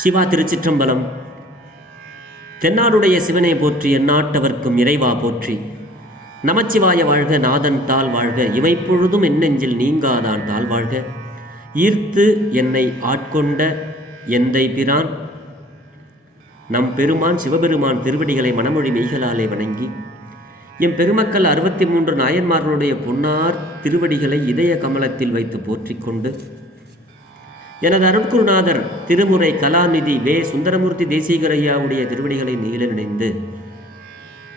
சிவா திருச்சிற்றம்பலம். தென்னாடுடைய சிவனை போற்றி, எந்நாட்டவர்க்கும் இறைவா போற்றி. நமச்சிவாய வாழ்க, நாதன் தாள் வாழ்க, இமைப்பொழுதும் என் நெஞ்சில் நீங்காதான் தாள் வாழ்க. ஈர்த்து என்னை ஆட்கொண்ட எந்தை பிரான் நம் பெருமான் சிவபெருமான் திருவடிகளை மனமொழி மெய்களாலே வணங்கி, எம் பெருமக்கள் 63 நாயன்மார்களுடைய பொன்னார் திருவடிகளை இதய கமலத்தில் வைத்து போற்றிக்கொண்டு, எனது அருட்குருநாதர் திருமுறை கலாநிதி வே சுந்தரமூர்த்தி தேசிகரையாவுடைய திருவடிகளை நீல நினைந்து,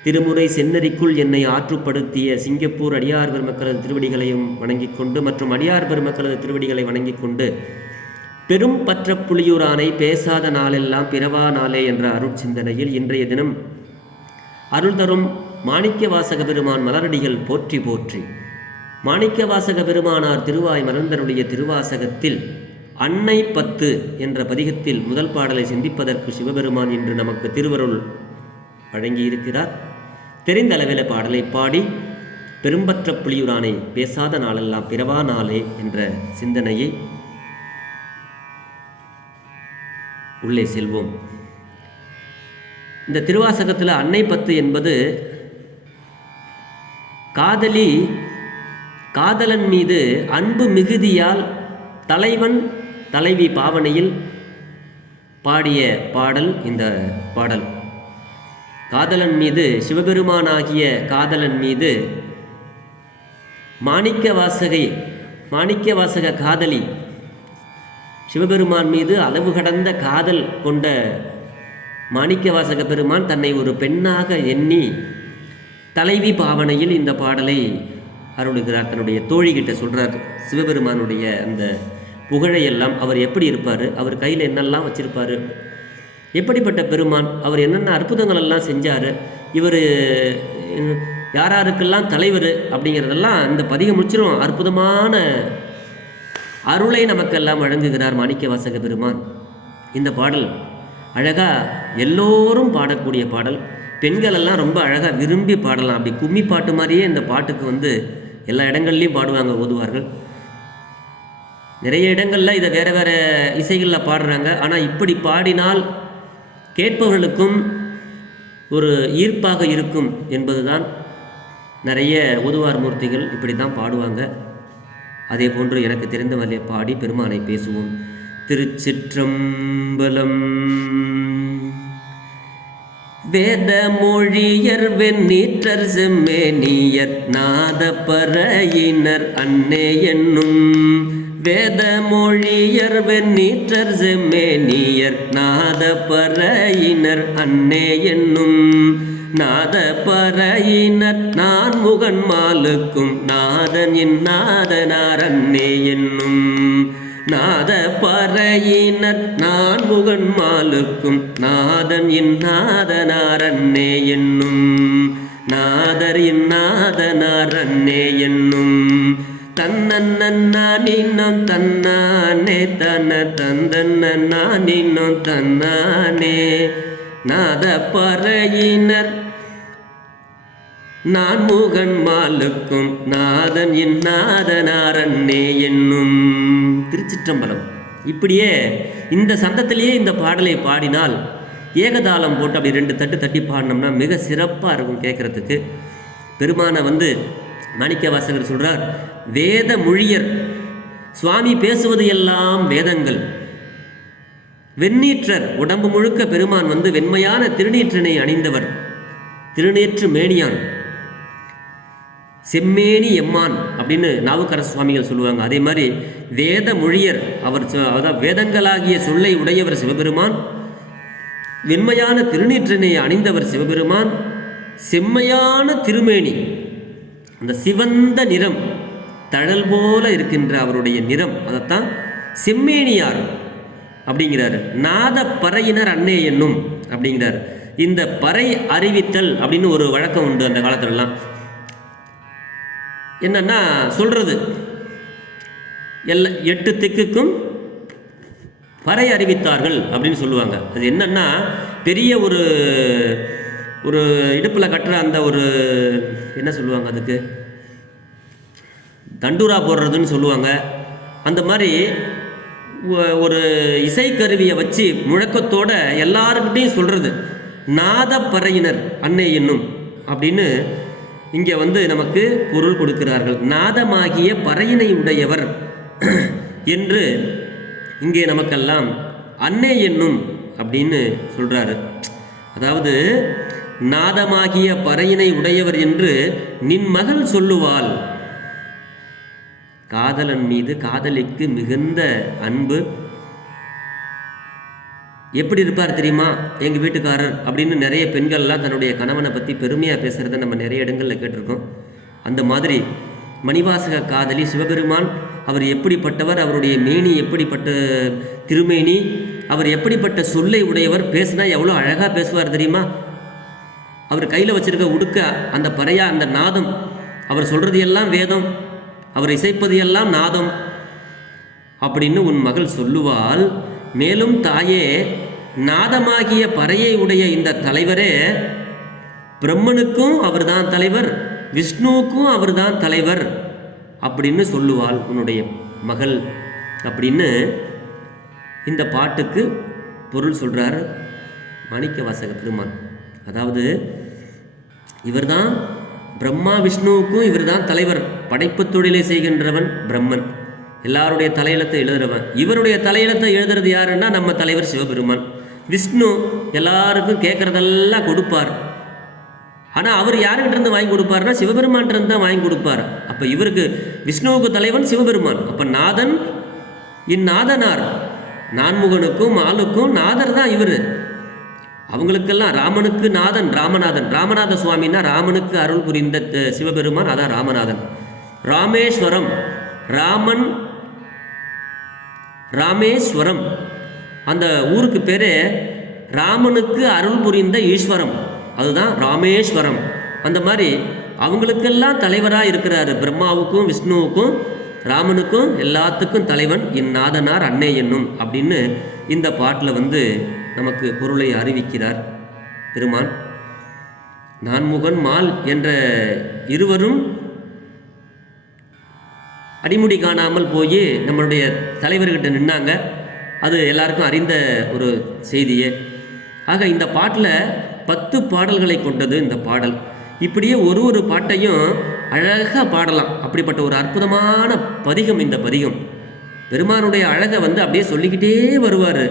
திருமுறை சென்னறிக்குள் என்னை ஆற்றுப்படுத்திய சிங்கப்பூர் அடியார் பெருமக்களது திருவடிகளையும் வணங்கிக் கொண்டு, மற்றும் அடியார் பெருமக்களது திருவடிகளை வணங்கிக் கொண்டு, பெரும் பற்ற புலியூரானை பேசாத நாளெல்லாம் பிறவா நாளே என்ற அருட்சிந்தனையில் இன்றைய தினம் அருள் தரும் மாணிக்க வாசக பெருமான் மலரடிகள் போற்றி போற்றி. மாணிக்க வாசக பெருமானார் திருவாய் மலர்ந்தருடைய திருவாசகத்தில் அன்னை 10 என்ற பதிகத்தில் முதல் பாடலை சிந்திப்பதற்கு சிவபெருமான் இன்று நமக்கு திருவருள் வழங்கியிருக்கிறார். தெரிந்த அளவில் பாடலை பாடி, பெரும்பற்ற புலியூரானை பேசாத நாளெல்லாம் பிறவா நாளே என்ற சிந்தனையை உள்ளே செல்வோம். இந்த திருவாசகத்தில் அன்னை 10 என்பது காதலன் மீது அன்பு மிகுதியால் தலைவன் தலைவி பாவனையில் பாடிய பாடல். இந்த பாடல் காதலன் மீது, சிவபெருமானாகிய காதலன் மீது மாணிக்க வாசக காதலி சிவபெருமான் மீது அளவு கடந்த காதல் கொண்ட மாணிக்க வாசக பெருமான் தன்னை ஒரு பெண்ணாக எண்ணி தலைவி பாவனையில் இந்த பாடலை அருளுகிறார். தன்னுடைய தோழிகிட்ட சொல்கிறார் சிவபெருமானுடைய அந்த புகழையெல்லாம். அவர் எப்படி இருப்பார், அவர் கையில் என்னெல்லாம் வச்சிருப்பார், எப்படிப்பட்ட பெருமான், அவர் என்னென்ன அற்புதங்கள் எல்லாம் செஞ்சார், இவர் யாராருக்கெல்லாம் தலைவர் அப்படிங்கிறதெல்லாம் இந்த பதிகம் முடிச்சிடும். அற்புதமான அருளை நமக்கெல்லாம் வழங்குகிறார் மாணிக்க வாசக பெருமான். இந்த பாடல் அழகாக எல்லோரும் பாடக்கூடிய பாடல். பெண்கள் எல்லாம் ரொம்ப அழகாக விரும்பி பாடலாம். அப்படி கும்மி பாட்டு மாதிரியே இந்த பாட்டுக்கு எல்லா இடங்கள்லையும் பாடுவாங்க, ஓதுவார்கள். நிறைய இடங்களில் இதை வேறு வேறு இசைகளில் பாடுறாங்க. ஆனால் இப்படி பாடினால் கேட்பவர்களுக்கும் ஒரு ஈர்ப்பாக இருக்கும் என்பதுதான். நிறைய ஓதுவார் மூர்த்திகள் இப்படி தான் பாடுவாங்க. அதே போன்று எனக்கு தெரிந்த வழியை பாடி பெருமானை பேசுவோம். திருச்சிற்றம்பலம். வேத மொழியர் வெண்ணீற்றர் செம்மேனியர் நாத பறையினர் அன்னே என்னும். வேத மொழியர் வெண்ணீற்றர் செம்மேனியர் நாத பறையினர் அன்னே என்னும். நாத பறையினர் நான் முகன் மாலுக்கும் நாதன் என் நாதனார் அன்னே என்னும். நாத பறையினர் நான் முகன் மாலுக்கும் நாதன் என் நாதனார் அன்னே என்னும். நாதர் என் நாதனார் அன்னே என்னும். தன்னன்னின்னும் தன்னானே தன தந்தன்னின்னும் தன்னானே. நாத பறையினர் நான் முகன் மாலுக்கும் நாதன் என் நாதனார் அன்னே என்னும். திருச்சிற்றம்பலம். இப்படியே இந்த சந்தத்திலேயே இந்த பாடலை பாடினால், ஏகதாளம் போட்டு அப்படி 2 தட்டு தட்டி பாடினோம்னா மிக சிறப்பாக இருக்கும் கேட்குறதுக்கு. பெருமானை மாணிக்க வாசகர் சொல்கிறார், வேத மொழியர், சுவாமி பேசுவது எல்லாம் வேதங்கள். வெண்ணீற்றர், உடம்பு முழுக்க பெருமான் வெண்மையான திருநீற்றினை அணிந்தவர், திருநீற்று மேனியான், செம்மேனி எம்மான் அப்படின்னு நாவுக்கரசு சுவாமிகள் சொல்லுவாங்க. அதே மாதிரி வேத மொழியர், அதாவது வேதங்களாகிய சொல்லை உடையவர் சிவபெருமான், வெண்மையான திருநீற்றினை அணிந்தவர் சிவபெருமான், செம்மையான திருமேனி, அந்த சிவந்த நிறம், தழல் போல இருக்கின்ற அவருடைய நிறம், அதைத்தான் செம்மேனியார் அப்படிங்கிறார். நாத பறையினர் அன்னே என்னும் அப்படிங்கிறார். இந்த பறை அறிவித்தல் அப்படின்னு ஒரு வழக்கம் உண்டு அந்த காலத்துலலாம். என்னன்னா சொல்றது, 8 திக்குக்கும் பறை அறிவித்தார்கள் அப்படின்னு சொல்லுவாங்க. அது என்னன்னா, பெரிய ஒரு இடுப்பில் கட்டுற அந்த ஒரு என்ன சொல்லுவாங்க, அதுக்கு தண்டூரா போடுறதுன்னு சொல்லுவாங்க. அந்த மாதிரி ஒரு இசைக்கருவியை வச்சு முழக்கத்தோட எல்லாருக்கிட்டையும் சொல்கிறது நாதப்பறையினர் அன்னை என்னும் அப்படின்னு இங்கே நமக்கு பொருள் கொடுக்கிறார்கள். நாதமாகிய பறையினை உடையவர் என்று இங்கே நமக்கெல்லாம் அன்னை என்னும் அப்படின்னு சொல்கிறாரு. அதாவது நாதமாகிய பறையினை உடையவர் என்று நின் மகள் சொல்லுவாள். காதலன் மீது காதலிக்கு மிகுந்த அன்பு. எப்படி இருப்பார் தெரியுமா எங்கள் வீட்டுக்காரர் அப்படின்னு நிறைய பெண்கள்லாம் தன்னுடைய கணவனை பற்றி பெருமையாக பேசுகிறத நம்ம நிறைய இடங்களில் கேட்டிருக்கோம். அந்த மாதிரி மணிவாசக காதலி சிவபெருமான் அவர் எப்படிப்பட்டவர், அவருடைய மேனி எப்படிப்பட்ட திருமேனி, அவர் எப்படிப்பட்ட சொல்லை உடையவர், பேசினா எவ்வளோ அழகாக பேசுவார் தெரியுமா. அவர் கையில் வச்சிருக்க உடுக்க அந்த பறையா அந்த நாதம், அவர் சொல்கிறது எல்லாம் வேதம், அவர் இசைப்பது எல்லாம் நாதம் அப்படின்னு உன் மகள் சொல்லுவாள். மேலும் தாயே, நாதமாகிய பறையை உடைய இந்த தலைவரே பிரம்மனுக்கும் அவர்தான் தலைவர், விஷ்ணுவுக்கும் அவர்தான் தலைவர் அப்படின்னு சொல்லுவாள் உன்னுடைய மகள் அப்படின்னு இந்த பாட்டுக்கு பொருள் சொல்கிறார் மாணிக்கவாசக பெருமான். அதாவது இவர்தான் பிரம்மா விஷ்ணுவுக்கும் இவர்தான் தலைவர். படைப்பு தொழிலை செய்கின்றவன் பிரம்மன், எல்லாருடைய தலையெழுத்தை எழுதுறவன். இவருடைய தலையெழுத்தை எழுதுறது யாருன்னா நம்ம தலைவர் சிவபெருமான். விஷ்ணு எல்லாருக்கும் கேட்குறதெல்லாம் கொடுப்பார். ஆனால் அவர் யாருக்கிட்ட இருந்து வாங்கி கொடுப்பார்னா சிவபெருமான்கிட்ட தான் வாங்கி கொடுப்பார். அப்போ இவருக்கு விஷ்ணுவுக்கு தலைவன் சிவபெருமான். அப்போ நாதன் இந்நாதனார், நான்முகனுக்கும் ஆளுக்கும் நாதர் தான் இவர். அவங்களுக்கெல்லாம் ராமனுக்கு நாதன் ராமநாதன், ராமநாத சுவாமின்னா ராமனுக்கு அருள் புரிந்த சிவபெருமான், அதான் ராமநாதன். ராமேஸ்வரம், ராமன் ராமேஸ்வரம் அந்த ஊருக்கு பேர் ராமனுக்கு அருள் புரிந்த ஈஸ்வரம், அதுதான் ராமேஸ்வரம். அந்த மாதிரி அவங்களுக்கெல்லாம் தலைவராக இருக்கிறாரு. பிரம்மாவுக்கும் விஷ்ணுவுக்கும் ராமனுக்கும் எல்லாத்துக்கும் தலைவன் இந்நாதனார் அன்னை என்னும் அப்படின்னு இந்த பாட்டில் நமக்கு பொருளை அறிவிக்கிறார் பெருமான். நான்முகன் மால் என்ற இருவரும் அடிமுடி காணாமல் போய் நம்மளுடைய தலைவர்கிட்ட நின்னாங்க. அது எல்லாருக்கும் அறிந்த ஒரு செய்தியே. ஆக இந்த பாட்டில் 10 பாடல்களை கொண்டது இந்த பாடல். இப்படியே ஒரு பாட்டையும் அழகாக பாடலாம். அப்படிப்பட்ட ஒரு அற்புதமான பதிகம் இந்த பதிகம். பெருமானுடைய அழகை அப்படியே சொல்லிக்கிட்டே வருவார்.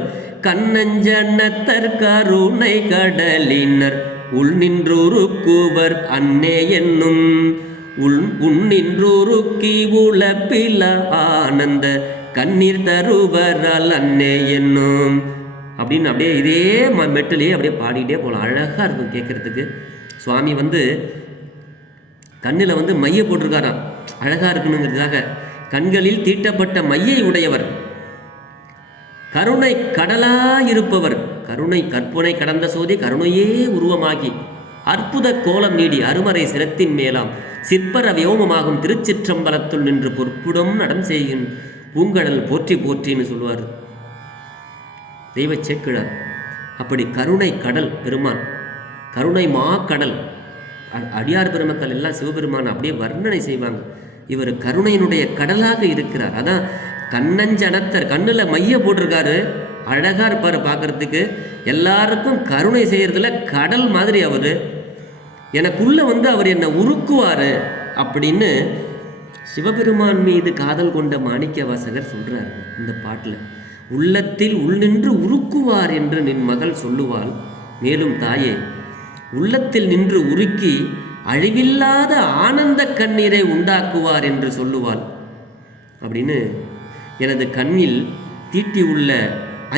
கண்ணஞ்சனத்தர் கருணை கடலினர் உள் நின்றுருக்குவர் அன்னே என்னும் உன்னின்றுருக்கி உளப்பில ஆனந்த கண்ணீர் தருவரால் அன்னே என்னும் அப்படின்னு அப்படியே இதே மெட்டிலேயே அப்படியே பாடிக்கிட்டே போகலாம். அழகாக இருக்கும் கேட்குறதுக்கு. சுவாமி கண்ணில் மைய போட்டிருக்காராம் அழகாக இருக்கணுங்கிறதுக்காக. கண்களில் தீட்டப்பட்ட மையை உடையவர், கருணை கடலாயிருப்பவர், கருணை கற்பனை கடந்த சோதி கருணையே உருவமாகி அற்புத கோலம் நீடி அருமறை சிரத்தின் மேலாம் சிற்பர வியோமமாகும் திருச்சிற்றம்பலத்துள் நின்று பொற்புடம் நடம் செய்யும் பூங்கடல் போற்றி போற்றின்னு சொல்லுவார் தெய்வ சேக்கிழார். அப்படி கருணை கடல் பெருமான், கருணை மாக்கடல். அடியார் பெருமக்கள் எல்லாம் சிவபெருமான் அப்படியே வர்ணனை செய்வாங்க. இவர் கருணையினுடைய கடலாக இருக்கிறார். அதான் கண்ணஞ்சனத்தர், கண்ணில் மைய போட்டிருக்காரு, அழகாக இருப்பார் பார்க்குறதுக்கு. எல்லாருக்கும் கருணை செய்கிறதுல கடல் மாதிரி அவர். எனக்குள்ளே அவர் என்னை உருக்குவார் அப்படின்னு சிவபெருமான் மீது காதல் கொண்ட மாணிக்கவாசகர் சொல்கிறார் இந்த பாட்டில். உள்ளத்தில் உள்நின்று உருக்குவார் என்று நின் மகள் சொல்லுவாள். மேலும் தாயே, உள்ளத்தில் நின்று உருக்கி அழிவில்லாத ஆனந்த கண்ணீரை உண்டாக்குவார் என்று சொல்லுவாள் அப்படின்னு. எனது கண்ணில் தீட்டியுள்ள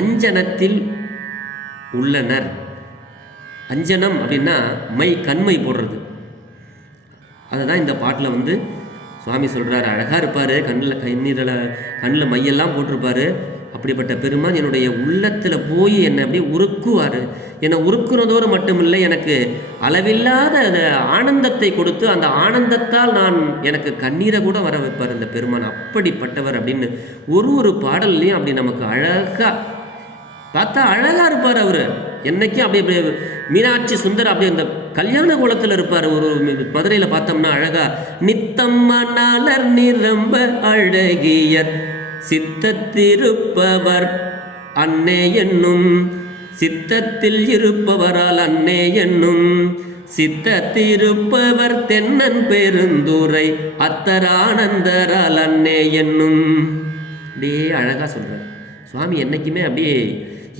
அஞ்சனத்தில் உள்ளனர். அஞ்சனம் அப்படின்னா கண்மை போடுறது. அதை தான் இந்த பாட்டில் சுவாமி சொல்கிறார். அழகாக இருப்பார், கண்ணில் மையெல்லாம் போட்டிருப்பார். அப்படிப்பட்ட பெருமான் என்னுடைய உள்ளத்தில் போய் என்னை அப்படியே உருக்குவார். என்னை உருக்குறதோடு மட்டுமில்லை, எனக்கு அளவில்லாத ஆனந்தத்தை கொடுத்து அந்த ஆனந்தத்தால் எனக்கு கண்ணீரை கூட வர வைப்பார் இந்த பெருமான். அப்படிப்பட்டவர் அப்படின்னு ஒரு பாடல்லையும் அப்படி நமக்கு அழகாக பார்த்தா அழகாக இருப்பார் அவர். என்னைக்கும் அப்படியே மீனாட்சி சுந்தர் அப்படியே இந்த கல்யாண கோலத்தில் இருப்பார். ஒரு மதுரையில் பார்த்தோம்னா அழகா நித்தம் மணாலர் நிரம்ப அழகியர் சித்தத்திருப்பவர் அன்னே என்னும், சித்தத்தில் இருப்பவரால் அன்னே என்னும், சித்தத்திருப்பவர் தென்னன் பெருந்துரை அத்தரானந்தரால் அன்னே என்னும். அப்படியே அழகா சொல்றார் சுவாமி. என்னைக்குமே அப்படியே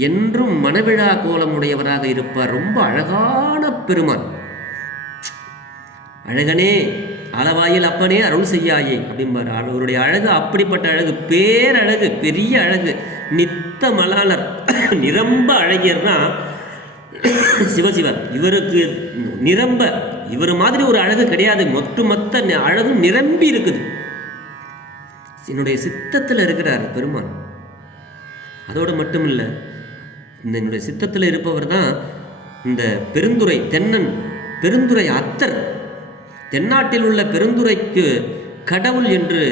என்றும் மனவிழா கோலமுடையவராக இருப்பார். ரொம்ப அழகான பெருமான். அழகனே அளவாயில் அப்பனே அருள் செய்யாயே அப்படிம்பார். அவருடைய அழகு அப்படிப்பட்ட அழகு, பேரழகு, பெரிய அழகு. நித்த மலாளர் நிரம்ப அழகியர்னா சிவசிவர். இவருக்கு நிரம்ப, இவர் மாதிரி ஒரு அழகு கிடையாது. மொத்த அழகு நிரம்பி இருக்குது. என்னுடைய சித்தத்தில் இருக்கிறார் பெருமான். அதோடு மட்டும் இல்லை, என்னுடைய சித்தத்தில் இருப்பவர் தான் இந்த பெருந்துரை தென்னன், பெருந்துரை அத்தர். தென்னாட்டில் உள்ள பெருந்துரைக்கு கடவுள் என்று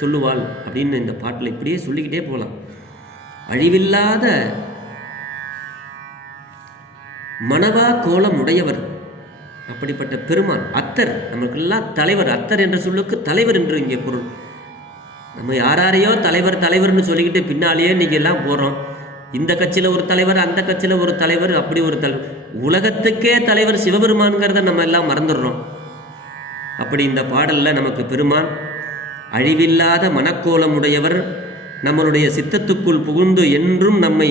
சொல்லுவாள் அப்படின்னு இந்த பாட்டில் இப்படியே சொல்லிக்கிட்டே போகலாம். அழிவில்லாத மனவா கோலம் உடையவர் அப்படிப்பட்ட பெருமான் அத்தர். நமக்கெல்லாம் தலைவர். அத்தர் என்ற சொல்லுக்கு தலைவர் என்று இங்கே பொருள். நம்ம யாரையோ தலைவர் தலைவர்னு சொல்லிக்கிட்டு பின்னாலேயே இன்றைக்கி எல்லாம் போகிறோம். இந்த கட்சியில் ஒரு தலைவர், அந்த கட்சியில் ஒரு தலைவர், அப்படி ஒரு தலைவர். உலகத்துக்கே தலைவர் சிவபெருமான்கிறத நம்ம எல்லாம் மறந்துடுறோம். அப்படி இந்த பாடலில் நமக்கு பெருமான் அழிவில்லாத மனக்கோலம் உடையவர், நம்மளுடைய சித்தத்துக்குள் புகுந்து என்றும் நம்மை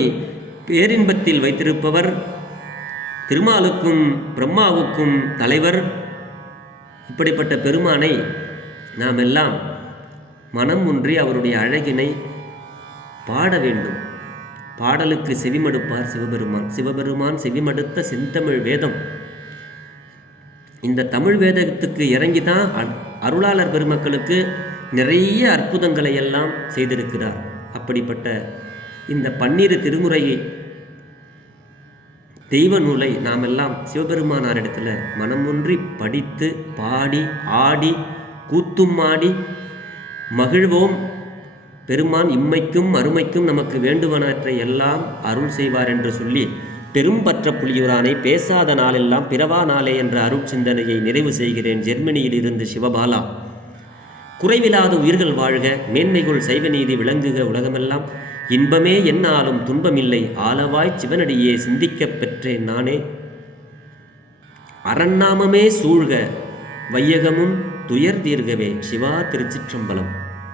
பேரின்பத்தில் வைத்திருப்பவர், திருமாலுக்கும் பிரம்மாவுக்கும் தலைவர். இப்படிப்பட்ட பெருமானை நாம் எல்லாம் மனம் ஒன்றி அவருடைய அழகினை பாட வேண்டும். பாடலுக்கு செவிமடுப்பார் சிவபெருமான். சிவபெருமான் செவிமடுத்த செந்தமிழ் வேதம். இந்த தமிழ் வேதத்துக்கு இறங்கி தான் அருளாளர் பெருமக்களுக்கு நிறைய அற்புதங்களை எல்லாம் செய்திருக்கிறார். அப்படிப்பட்ட இந்த 12 திருமுறையை, தெய்வ நூலை நாம் எல்லாம் சிவபெருமானாரிடத்தில் மனம் ஒன்றி படித்து பாடி ஆடி கூத்துமாடி மகிழ்வோம். பெருமான் இம்மைக்கும் அருமைக்கும் நமக்கு வேண்டுவனவற்றை எல்லாம் அருள் செய்வார் என்று சொல்லி, பெரும்பற்ற புலியூரானை பேசாத நாளெல்லாம் பிறவா நாளே என்ற அருள் சிந்தனையை நிறைவு செய்கிறேன். ஜெர்மனியில் இருந்து சிவபாலா. குறைவில்லாத உயிர்கள் வாழ்க, மேன்மைகள் சைவநீதி விளங்குக உலகமெல்லாம். இன்பமே என்னாலும் துன்பமில்லை, ஆலவாய் சிவனடியே சிந்திக்கப் பெற்றேன் நானே. அரண்நாமமே சூழ்க, வையகமும் துயர் தீர்கவே. சிவா திருச்சிற்றம்பலம்.